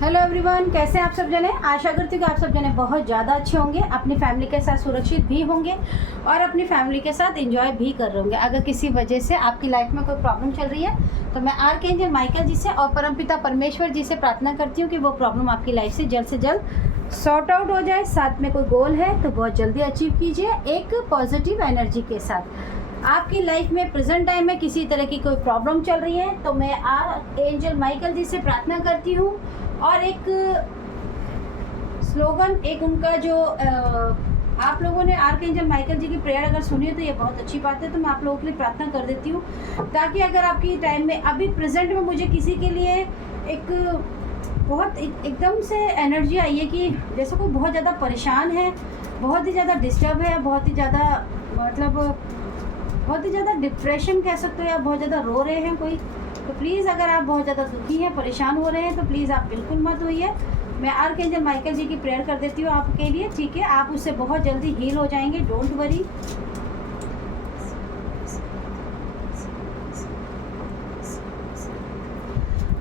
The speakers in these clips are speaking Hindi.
हेलो एवरीवन, कैसे हैं आप सब जने। आशा करती हूँ कि आप सब जने बहुत ज़्यादा अच्छे होंगे, अपनी फैमिली के साथ सुरक्षित भी होंगे और अपनी फैमिली के साथ एंजॉय भी कर रहे होंगे। अगर किसी वजह से आपकी लाइफ में कोई प्रॉब्लम चल रही है तो मैं आर्कएंजल माइकल जी से और परमपिता परमेश्वर जी से प्रार्थना करती हूँ कि वो प्रॉब्लम आपकी लाइफ से जल्द सॉर्ट आउट हो जाए। साथ में कोई गोल है तो बहुत जल्दी अचीव कीजिए एक पॉजिटिव एनर्जी के साथ। आपकी लाइफ में प्रेजेंट टाइम में किसी तरह की कोई प्रॉब्लम चल रही है तो मैं आर्कएंजल माइकल जी से प्रार्थना करती हूँ और एक स्लोगन, एक उनका जो आप लोगों ने आर्कएंजल माइकल जी की प्रेयर अगर सुनी हो तो ये बहुत अच्छी बात है। तो मैं आप लोगों के लिए प्रार्थना कर देती हूँ ताकि अगर आपकी टाइम में अभी प्रेजेंट में मुझे किसी के लिए एक बहुत एकदम से एनर्जी आई है कि जैसे कोई बहुत ज़्यादा परेशान है, बहुत ही ज़्यादा डिस्टर्ब है, बहुत ही ज़्यादा मतलब बहुत ही ज़्यादा डिप्रेशन कह सकते हो या बहुत ज़्यादा रो रहे हैं कोई, तो प्लीज़ अगर आप बहुत ज़्यादा दुखी हैं, परेशान हो रहे हैं तो प्लीज़ आप बिल्कुल मत होइए। मैं आर्कएंजल माइकल जी की प्रेयर कर देती हूँ आपके लिए, ठीक है। आप उससे बहुत जल्दी हील हो जाएंगे, डोंट वरी।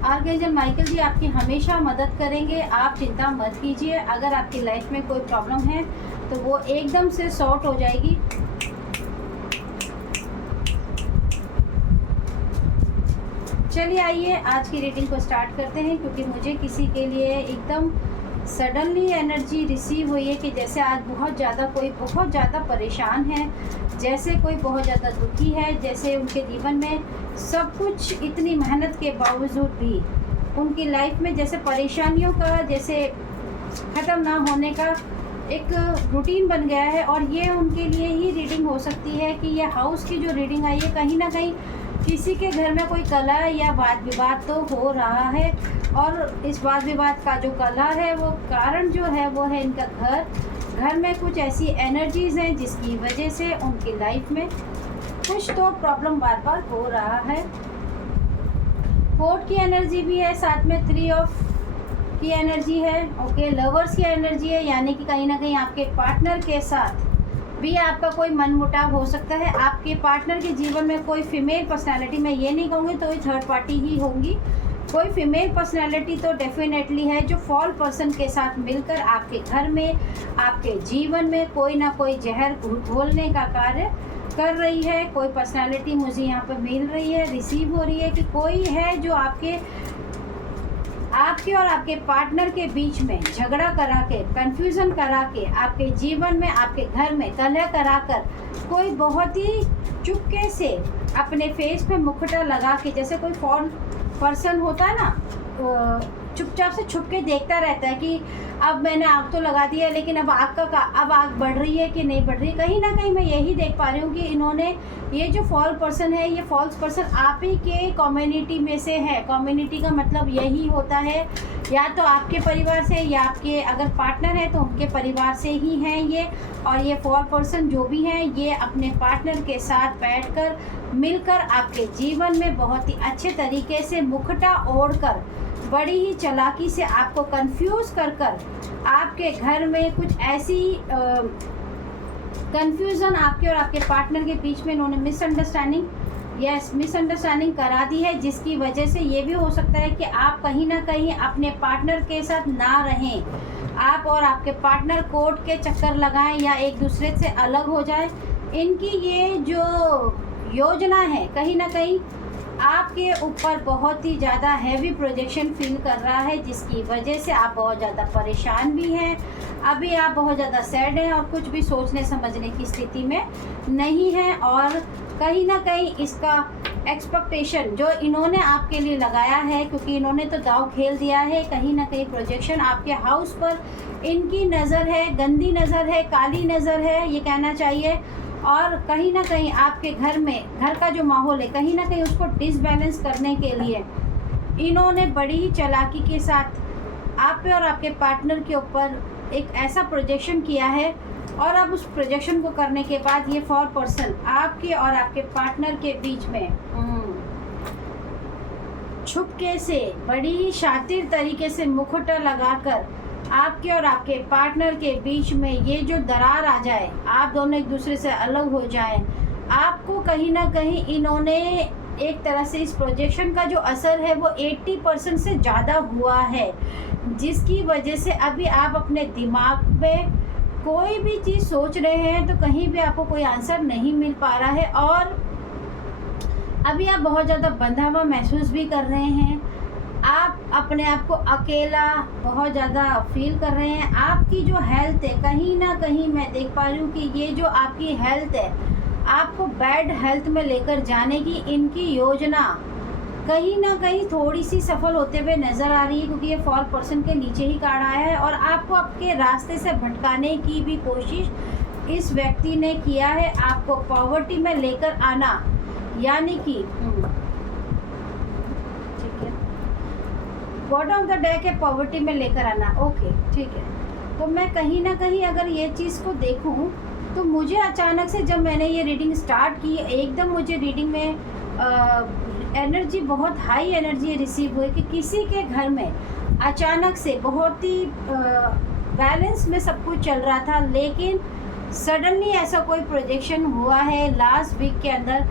आर्कएंजल माइकल जी आपकी हमेशा मदद करेंगे, आप चिंता मत कीजिए। अगर आपकी लाइफ में कोई प्रॉब्लम है तो वो एकदम से सॉर्ट हो जाएगी। चलिए आइए आज की रीडिंग को स्टार्ट करते हैं, क्योंकि मुझे किसी के लिए एकदम सडनली एनर्जी रिसीव हुई है कि जैसे आज बहुत ज़्यादा परेशान है, जैसे कोई बहुत ज़्यादा दुखी है, जैसे उनके जीवन में सब कुछ इतनी मेहनत के बावजूद भी उनकी लाइफ में जैसे परेशानियों का जैसे ख़त्म ना होने का एक रूटीन बन गया है। और ये उनके लिए ही रीडिंग हो सकती है कि ये हाउस की जो रीडिंग आई है, कहीं ना कहीं किसी के घर में कोई कलह या वाद विवाद तो हो रहा है और इस वाद विवाद का जो कलह है वो कारण जो है वो है इनका घर में कुछ ऐसी एनर्जीज़ हैं जिसकी वजह से उनकी लाइफ में कुछ तो प्रॉब्लम बार बार हो रहा है। कोर्ट की एनर्जी भी है, साथ में 3 ऑफ की एनर्जी है, ओके। लवर्स की एनर्जी है, यानी कि कहीं ना कहीं आपके पार्टनर के साथ भी आपका कोई मनमुटाव हो सकता है। आपके पार्टनर के जीवन में कोई फीमेल पर्सनालिटी, मैं ये नहीं कहूँगी तो थर्ड पार्टी ही होंगी, कोई फीमेल पर्सनालिटी तो डेफिनेटली है जो फॉल पर्सन के साथ मिलकर आपके घर में, आपके जीवन में कोई ना कोई जहर घोलने का कार्य कर रही है। कोई पर्सनालिटी मुझे यहाँ पर मिल रही है, रिसीव हो रही है कि कोई है जो आपके और आपके पार्टनर के बीच में झगड़ा करा के, कंफ्यूजन करा के, आपके जीवन में, आपके घर में कलह करा कर कोई बहुत ही चुपके से अपने फेस पे मुखटा लगा के, जैसे कोई फॉल पर्सन होता है ना, चुपचाप से छुप के देखता रहता है कि अब मैंने आग तो लगा दी है लेकिन अब आग बढ़ रही है कि नहीं बढ़ रही। कहीं ना कहीं मैं यही देख पा रही हूँ कि इन्होंने, ये जो फॉल पर्सन है, ये फॉल्स पर्सन आप ही के कम्युनिटी में से है। कम्युनिटी का मतलब यही होता है या तो आपके परिवार से या आपके अगर पार्टनर है तो उनके परिवार से ही हैं ये। और ये फॉल पर्सन जो भी हैं ये अपने पार्टनर के साथ बैठकर मिलकर आपके जीवन में बहुत ही अच्छे तरीके से मुखटा ओढ़कर, बड़ी ही चालाकी से आपको कंफ्यूज कर आपके घर में कुछ ऐसी कंफ्यूजन आपके और आपके पार्टनर के बीच में इन्होंने मिसअंडरस्टैंडिंग करा दी है, जिसकी वजह से ये भी हो सकता है कि आप कहीं ना कहीं अपने पार्टनर के साथ ना रहें, आप और आपके पार्टनर कोर्ट के चक्कर लगाएं या एक दूसरे से अलग हो जाए। इनकी ये जो योजना है कहीं ना कहीं आपके ऊपर बहुत ही ज़्यादा हैवी प्रोजेक्शन फील कर रहा है, जिसकी वजह से आप बहुत ज़्यादा परेशान भी हैं। अभी आप बहुत ज़्यादा सैड हैं और कुछ भी सोचने समझने की स्थिति में नहीं हैं। और कहीं ना कहीं इसका एक्सपेक्टेशन जो इन्होंने आपके लिए लगाया है, क्योंकि इन्होंने तो दाव खेल दिया है, कहीं ना कहीं प्रोजेक्शन आपके हाउस पर इनकी नज़र है, गंदी नज़र है, काली नज़र है ये कहना चाहिए। और कहीं ना कहीं आपके घर में, घर का जो माहौल है, कहीं ना कहीं उसको डिसबैलेंस करने के लिए इन्होंने बड़ी ही चालाकी के साथ आप पे और आपके पार्टनर के ऊपर एक ऐसा प्रोजेक्शन किया है। और अब उस प्रोजेक्शन को करने के बाद ये फॉर पर्सन आपके और आपके पार्टनर के बीच में छुपके से बड़ी ही शातिर तरीके से मुखौटा लगाकर आपके और आपके पार्टनर के बीच में ये जो दरार आ जाए, आप दोनों एक दूसरे से अलग हो जाएं, आपको कहीं ना कहीं इन्होंने एक तरह से इस प्रोजेक्शन का जो असर है वो 80% से ज़्यादा हुआ है, जिसकी वजह से अभी आप अपने दिमाग में कोई भी चीज़ सोच रहे हैं तो कहीं भी आपको कोई आंसर नहीं मिल पा रहा है, और अभी आप बहुत ज़्यादा बंधा हुआ महसूस भी कर रहे हैं। आप अपने आप को अकेला बहुत ज़्यादा फील कर रहे हैं। आपकी जो हेल्थ है, कहीं ना कहीं मैं देख पा रही हूँ कि ये जो आपकी हेल्थ है, आपको बैड हेल्थ में लेकर जाने की इनकी योजना कहीं ना कहीं थोड़ी सी सफल होते हुए नज़र आ रही है, क्योंकि ये फॉल पर्सन के नीचे ही कार्ड आया है और आपको आपके रास्ते से भटकाने की भी कोशिश इस व्यक्ति ने किया है, आपको पॉवर्टी में लेकर आना, यानी कि ठीक है, बॉटम ऑफ द डेक है, पॉवर्टी में लेकर आना। ओके, ठीक है। तो मैं कहीं ना कहीं अगर ये चीज़ को देखूं तो मुझे अचानक से जब मैंने ये रीडिंग स्टार्ट की, एकदम मुझे रीडिंग में एनर्जी, बहुत हाई एनर्जी रिसीव हुई कि किसी के घर में अचानक से बहुत ही बैलेंस में सब कुछ चल रहा था, लेकिन सडनली ऐसा कोई प्रोजेक्शन हुआ है लास्ट वीक के अंदर,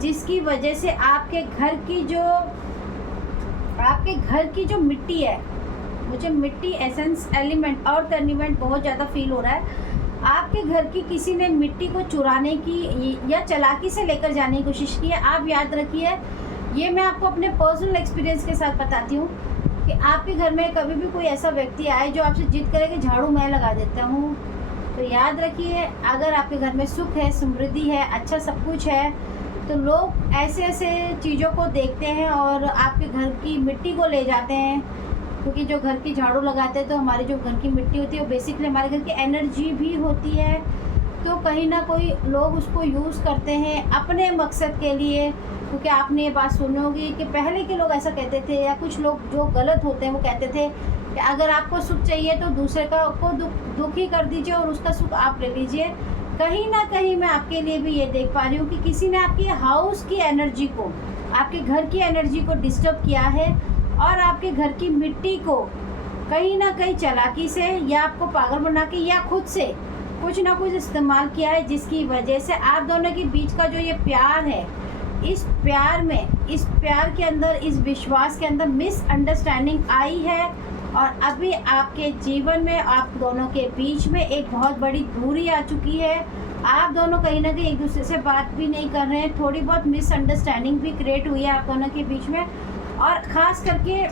जिसकी वजह से आपके घर की जो मिट्टी है, मुझे मिट्टी, एसेंस, एलिमेंट और टर्निमेंट बहुत ज़्यादा फील हो रहा है। आपके घर की किसी ने मिट्टी को चुराने की या चालाकी से लेकर जाने की कोशिश की है। आप याद रखिए, ये मैं आपको अपने पर्सनल एक्सपीरियंस के साथ बताती हूँ कि आपके घर में कभी भी कोई ऐसा व्यक्ति आए जो आपसे जिद करे कि झाड़ू मैं लगा देता हूँ, तो याद रखिए, अगर आपके घर में सुख है, समृद्धि है, अच्छा सब कुछ है, तो लोग ऐसे ऐसे चीज़ों को देखते हैं और आपके घर की मिट्टी को ले जाते हैं, क्योंकि जो घर की झाड़ू लगाते हैं तो हमारी जो घर की मिट्टी होती है वो बेसिकली हमारे घर की एनर्जी भी होती है। तो कहीं ना कोई लोग उसको यूज़ करते हैं अपने मकसद के लिए, क्योंकि आपने ये बात सुनी होगी कि पहले के लोग ऐसा कहते थे, या कुछ लोग जो गलत होते हैं वो कहते थे कि अगर आपको सुख चाहिए तो दूसरे का को दुखी कर दीजिए और उसका सुख आप ले लीजिए। कहीं ना कहीं मैं आपके लिए भी ये देख पा रही हूँ कि किसी ने आपकी हाउस की एनर्जी को, आपके घर की एनर्जी को डिस्टर्ब किया है और आपके घर की मिट्टी को कहीं ना कहीं चालाकी से या आपको पागल बना के या खुद से कुछ ना कुछ इस्तेमाल किया है, जिसकी वजह से आप दोनों के बीच का जो ये प्यार है, इस प्यार के अंदर, इस विश्वास के अंदर मिसअंडरस्टैंडिंग आई है, और अभी आपके जीवन में आप दोनों के बीच में एक बहुत बड़ी दूरी आ चुकी है। आप दोनों कहीं ना कहीं एक दूसरे से बात भी नहीं कर रहे हैं, थोड़ी बहुत मिसअंडरस्टैंडिंग भी क्रिएट हुई है आप दोनों के बीच में, और ख़ास करके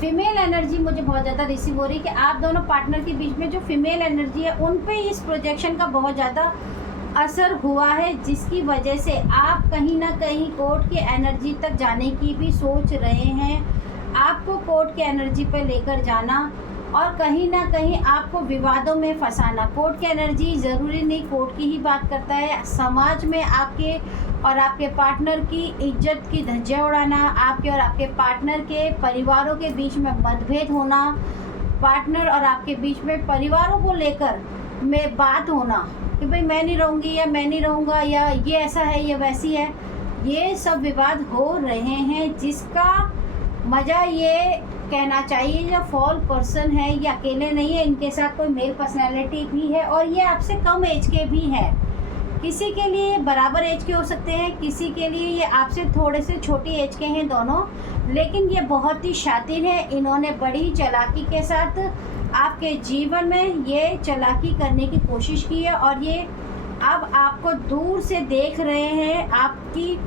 फीमेल एनर्जी मुझे बहुत ज़्यादा रिसीव हो रही है कि आप दोनों पार्टनर के बीच में जो फीमेल एनर्जी है उन पे इस प्रोजेक्शन का बहुत ज़्यादा असर हुआ है, जिसकी वजह से आप कहीं ना कहीं कोर्ट की एनर्जी तक जाने की भी सोच रहे हैं। आपको कोर्ट की एनर्जी पे लेकर जाना और कहीं ना कहीं आपको विवादों में फंसाना। कोर्ट की एनर्जी ज़रूरी नहीं कोर्ट की ही बात करता है, समाज में आपके और आपके पार्टनर की इज्जत की धज्जियां उड़ाना, आपके और आपके पार्टनर के परिवारों के बीच में मतभेद होना, पार्टनर और आपके बीच में परिवारों को लेकर में बात होना कि भाई मैं नहीं रहूँगी या मैं नहीं रहूँगा, या ये ऐसा है या वैसी है, ये सब विवाद हो रहे हैं, जिसका मज़ा ये कहना चाहिए जो फॉल पर्सन है ये अकेले नहीं है, इनके साथ कोई मेल पर्सनैलिटी भी है और ये आपसे कम एज के भी हैं। किसी के लिए बराबर एज के हो सकते हैं, किसी के लिए ये आपसे थोड़े से छोटी एज के हैं दोनों, लेकिन ये बहुत ही शातिर है। इन्होंने बड़ी चालाकी के साथ आपके जीवन में ये चालाकी करने की कोशिश की है और ये अब आपको दूर से देख रहे हैं। आपकी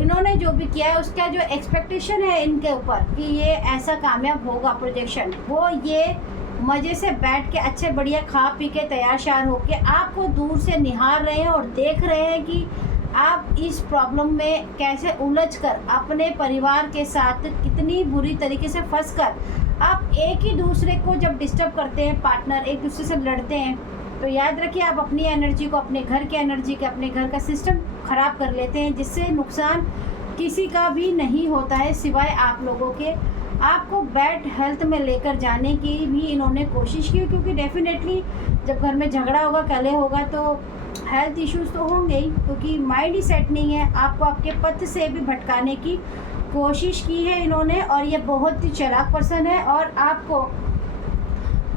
इन्होंने जो भी किया है उसका जो एक्सपेक्टेशन है इनके ऊपर कि ये ऐसा कामयाब होगा प्रोजेक्शन, वो ये मज़े से बैठ के अच्छे बढ़िया खा पी के तैयार श्यार होके आपको दूर से निहार रहे हैं और देख रहे हैं कि आप इस प्रॉब्लम में कैसे उलझ कर अपने परिवार के साथ कितनी बुरी तरीके से फंस कर आप एक ही दूसरे को जब डिस्टर्ब करते हैं, पार्टनर एक दूसरे से लड़ते हैं, तो याद रखिए आप अपनी एनर्जी को, अपने घर की एनर्जी के, अपने घर का सिस्टम ख़राब कर लेते हैं, जिससे नुकसान किसी का भी नहीं होता है सिवाय आप लोगों के। आपको बैड हेल्थ में लेकर जाने की भी इन्होंने कोशिश की, क्योंकि डेफिनेटली जब घर में झगड़ा होगा, कलह होगा, तो हेल्थ इश्यूज़ तो होंगे ही, क्योंकि माइंड ही सेट नहीं है। आपको आपके पथ से भी भटकाने की कोशिश की है इन्होंने, और ये बहुत ही चालाक पर्सन है और आपको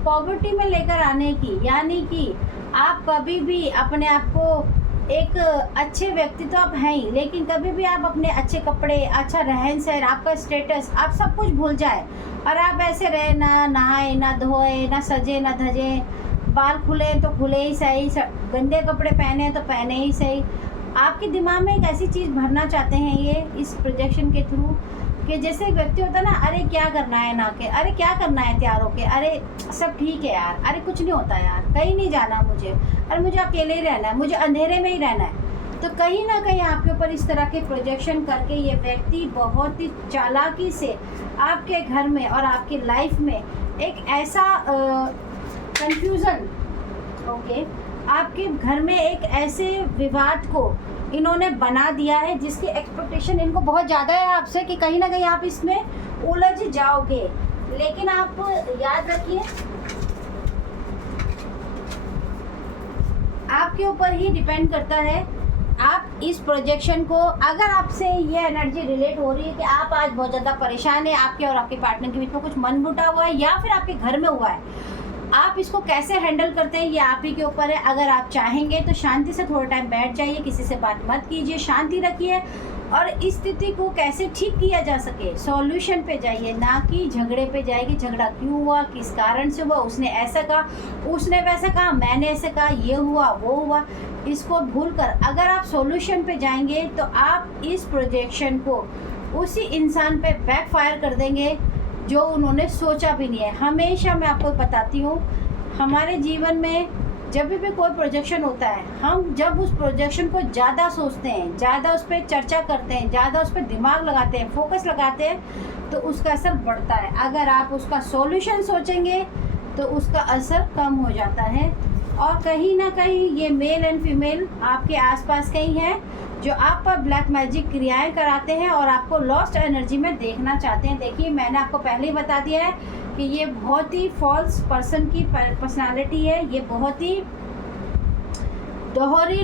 पॉवर्टी में लेकर आने की, यानी कि आप कभी भी अपने आप को एक अच्छे व्यक्ति तो आप हैं ही, लेकिन कभी भी आप अपने अच्छे कपड़े, अच्छा रहन सहन, आपका स्टेटस, आप सब कुछ भूल जाए और आप ऐसे रहे, ना नहाए ना धोए ना सजे ना धजे, बाल खुले तो खुले ही सही, गंदे कपड़े पहने तो पहने ही सही। आपके दिमाग में एक ऐसी चीज़ भरना चाहते हैं ये इस प्रोजेक्शन के थ्रू कि जैसे एक व्यक्ति होता है ना, अरे क्या करना है ना के, अरे क्या करना है तैयार होके, अरे सब ठीक है यार, अरे कुछ नहीं होता यार, कहीं नहीं जाना मुझे, अरे मुझे अकेले ही रहना है, मुझे अंधेरे में ही रहना है। तो कहीं ना कहीं आपके ऊपर इस तरह के प्रोजेक्शन करके ये व्यक्ति बहुत ही चालाकी से आपके घर में और आपकी लाइफ में एक ऐसा कंफ्यूजन, ओके, आपके घर में एक ऐसे विवाद को इन्होंने बना दिया है जिसकी एक्सपेक्टेशन इनको बहुत ज़्यादा है आपसे कि कहीं ना कहीं आप इसमें उलझ जाओगे। लेकिन आप याद रखिए, आपके ऊपर ही डिपेंड करता है। आप इस प्रोजेक्शन को, अगर आपसे ये एनर्जी रिलेट हो रही है कि आप आज बहुत ज़्यादा परेशान है, आपके और आपके पार्टनर के बीच में कुछ मनमुटा हुआ है या फिर आपके घर में हुआ है, आप इसको कैसे हैंडल करते हैं ये आप ही के ऊपर है। अगर आप चाहेंगे तो शांति से थोड़ा टाइम बैठ जाइए, किसी से बात मत कीजिए, शांति रखिए और इस स्थिति को कैसे ठीक किया जा सके सॉल्यूशन पे जाइए, ना कि झगड़े पे जाइए। झगड़ा क्यों हुआ, किस कारण से हुआ, उसने ऐसा कहा, उसने वैसा कहा, मैंने ऐसे कहा, ये हुआ वो हुआ, इसको भूलकर अगर आप सॉल्यूशन पे जाएंगे तो आप इस प्रोजेक्शन को उसी इंसान पे बैकफायर कर देंगे जो उन्होंने सोचा भी नहीं है। हमेशा मैं आपको बताती हूँ, हमारे जीवन में जब भी कोई प्रोजेक्शन होता है, हम जब उस प्रोजेक्शन को ज़्यादा सोचते हैं, ज़्यादा उस पर चर्चा करते हैं, ज़्यादा उस पर दिमाग लगाते हैं, फोकस लगाते हैं, तो उसका असर बढ़ता है। अगर आप उसका सॉल्यूशन सोचेंगे तो उसका असर कम हो जाता है। और कहीं ना कहीं ये मेल एंड फीमेल आपके आसपास कहीं हैं जो आप पर ब्लैक मैजिक क्रियाएं कराते हैं और आपको लॉस्ट एनर्जी में देखना चाहते हैं। देखिए, मैंने आपको पहले ही बता दिया है कि ये बहुत ही फॉल्स पर्सन की पर्सनालिटी है। ये बहुत ही दोहरी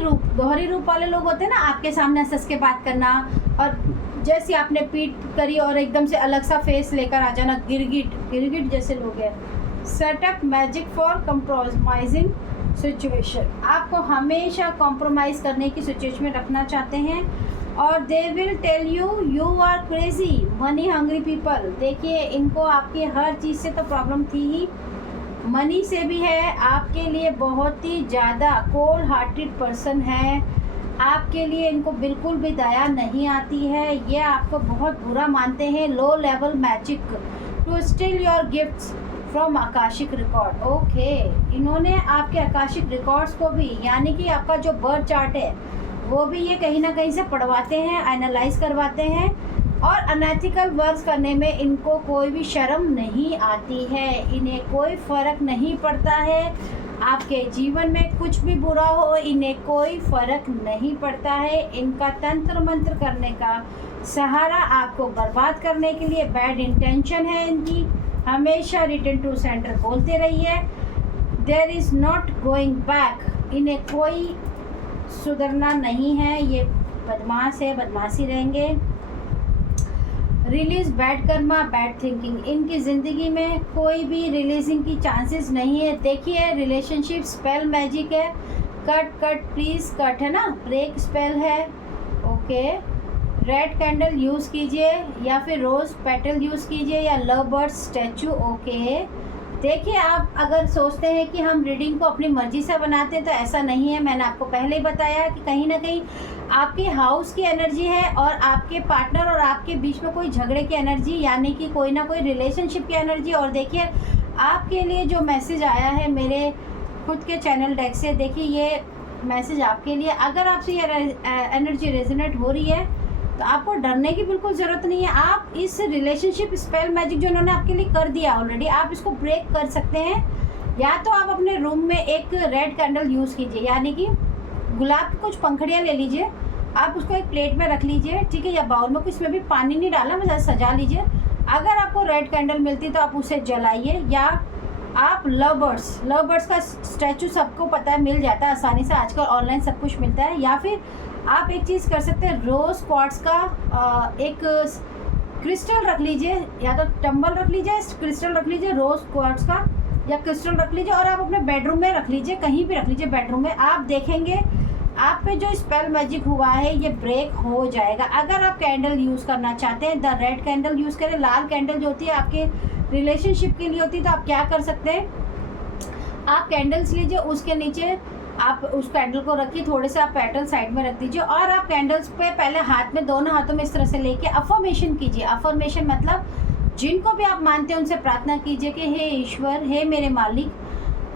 रूप वाले लोग होते हैं ना, आपके सामने हंस के बात करना और जैसे आपने पीठ करी और एकदम से अलग सा फेस लेकर आ जाना, गिरगिट जैसे लोग हैं। Setup magic for compromising situation, आपको हमेशा कॉम्प्रोमाइज़ करने की सिचुएशन में रखना चाहते हैं और they will tell you are crazy money hungry people. देखिए, इनको आपकी हर चीज़ से तो प्रॉब्लम थी ही, मनी से भी है। आपके लिए बहुत ही ज़्यादा कोल्ड हार्टेड पर्सन है, आपके लिए इनको बिल्कुल भी दया नहीं आती है, ये आपको बहुत बुरा मानते हैं। Low level magic to steal your gifts from Akashic record. Okay, इन्होंने आपके आकाशिक रिकॉर्ड्स को भी, यानी कि आपका जो बर्थ चार्ट है वो भी ये कहीं ना कहीं से पढ़वाते हैं, एनालाइज करवाते हैं और अनएथिकल वर्क्स करने में इनको कोई भी शर्म नहीं आती है। इन्हें कोई फ़र्क नहीं पड़ता है आपके जीवन में कुछ भी बुरा हो, इन्हें कोई फ़र्क नहीं पड़ता है। इनका तंत्र मंत्र करने का सहारा आपको बर्बाद करने के लिए बैड इंटेंशन है इनकी। हमेशा रिटर्न टू सेंटर बोलते रहिए, there is not going back. इन्हें कोई सुधरना नहीं है, ये बदमाश है, बदमाशी रहेंगे। Release bad Karma bad thinking, इनकी ज़िंदगी में कोई भी रिलीजिंग की चांसेस नहीं है। देखिए, रिलेशनशिप स्पेल मैजिक है, कट प्लीज़ कट है ना, ब्रेक स्पेल है। ओके, रेड कैंडल यूज़ कीजिए या फिर रोज़ पेटल यूज़ कीजिए या लव बर्ड स्टैचू। ओके, देखिए, आप अगर सोचते हैं कि हम रीडिंग को अपनी मर्ज़ी से बनाते हैं तो ऐसा नहीं है। मैंने आपको पहले ही बताया कि कहीं ना कहीं आपके हाउस की एनर्जी है और आपके पार्टनर और आपके बीच में कोई झगड़े की एनर्जी, यानी कि कोई ना कोई रिलेशनशिप की एनर्जी। और देखिए, आपके लिए जो मैसेज आया है मेरे खुद के चैनल डेक से, देखिए ये मैसेज आपके लिए, अगर आपसे ये एनर्जी रेजोनेट हो रही है तो आपको डरने की बिल्कुल ज़रूरत नहीं है। आप इस रिलेशनशिप स्पेल मैजिक जो इन्होंने आपके लिए कर दिया ऑलरेडी, आप इसको ब्रेक कर सकते हैं। या तो आप अपने रूम में एक रेड कैंडल यूज़ कीजिए, यानी कि गुलाब की कुछ पंखड़ियाँ ले लीजिए, आप उसको एक प्लेट में रख लीजिए, ठीक है, या बाउल में, कुछ में भी पानी नहीं डालना, बस सजा लीजिए। अगर आपको रेड कैंडल मिलती तो आप उसे जलाइए। या आप लव बर्ड्स का स्टैचू सबको पता है, मिल जाता है आसानी से, आजकल ऑनलाइन सब कुछ मिलता है। या फिर आप एक चीज़ कर सकते हैं, रोज़ क्वार्ट्स का एक क्रिस्टल रख लीजिए, या तो टंबल रख लीजिए, क्रिस्टल रख लीजिए, रोज़ क्वार्ट्स का या क्रिस्टल रख लीजिए और आप अपने बेडरूम में रख लीजिए, कहीं भी रख लीजिए बेडरूम में। आप देखेंगे आप पे जो स्पेल मैजिक हुआ है ये ब्रेक हो जाएगा। अगर आप कैंडल यूज़ करना चाहते हैं, द रेड कैंडल यूज़ करें। लाल कैंडल जो होती है आपके रिलेशनशिप के लिए होती है, तो आप क्या कर सकते हैं, आप कैंडल्स लीजिए, उसके नीचे आप उस कैंडल को रखिए, थोड़े से आप पेटल साइड में रख दीजिए और आप कैंडल्स पे पहले हाथ में, दोनों हाथों में इस तरह से लेके अफर्मेशन कीजिए। अफर्मेशन मतलब जिनको भी आप मानते हैं उनसे प्रार्थना कीजिए कि हे ईश्वर, हे मेरे मालिक,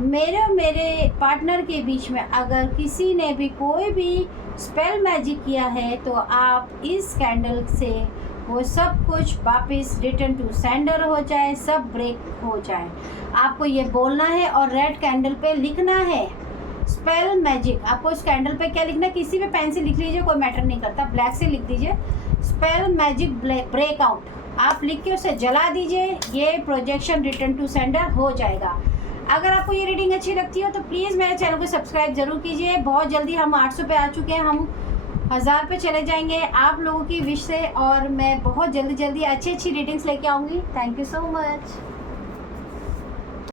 मेरे और मेरे पार्टनर के बीच में अगर किसी ने भी कोई भी स्पेल मैजिक किया है तो आप इस कैंडल से वो सब कुछ वापस रिटर्न टू सेंडर हो जाए, सब ब्रेक हो जाए। आपको ये बोलना है और रेड कैंडल पे लिखना है स्पेल मैजिक। आपको इस कैंडल पे क्या लिखना है, किसी भी पेन से लिख लीजिए, कोई मैटर नहीं करता, ब्लैक से लिख दीजिए स्पेल मैजिक ब्रेक आउट। आप लिख के उसे जला दीजिए, ये प्रोजेक्शन रिटर्न टू सेंडर हो जाएगा। अगर आपको ये रीडिंग अच्छी लगती हो तो प्लीज़ मेरे चैनल को सब्सक्राइब जरूर कीजिए। बहुत जल्दी हम 800 पे आ चुके हैं, हम 1000 पे चले जाएंगे आप लोगों की विश से, और मैं बहुत जल्दी अच्छी रीडिंग्स लेके आऊँगी। Thank you so much.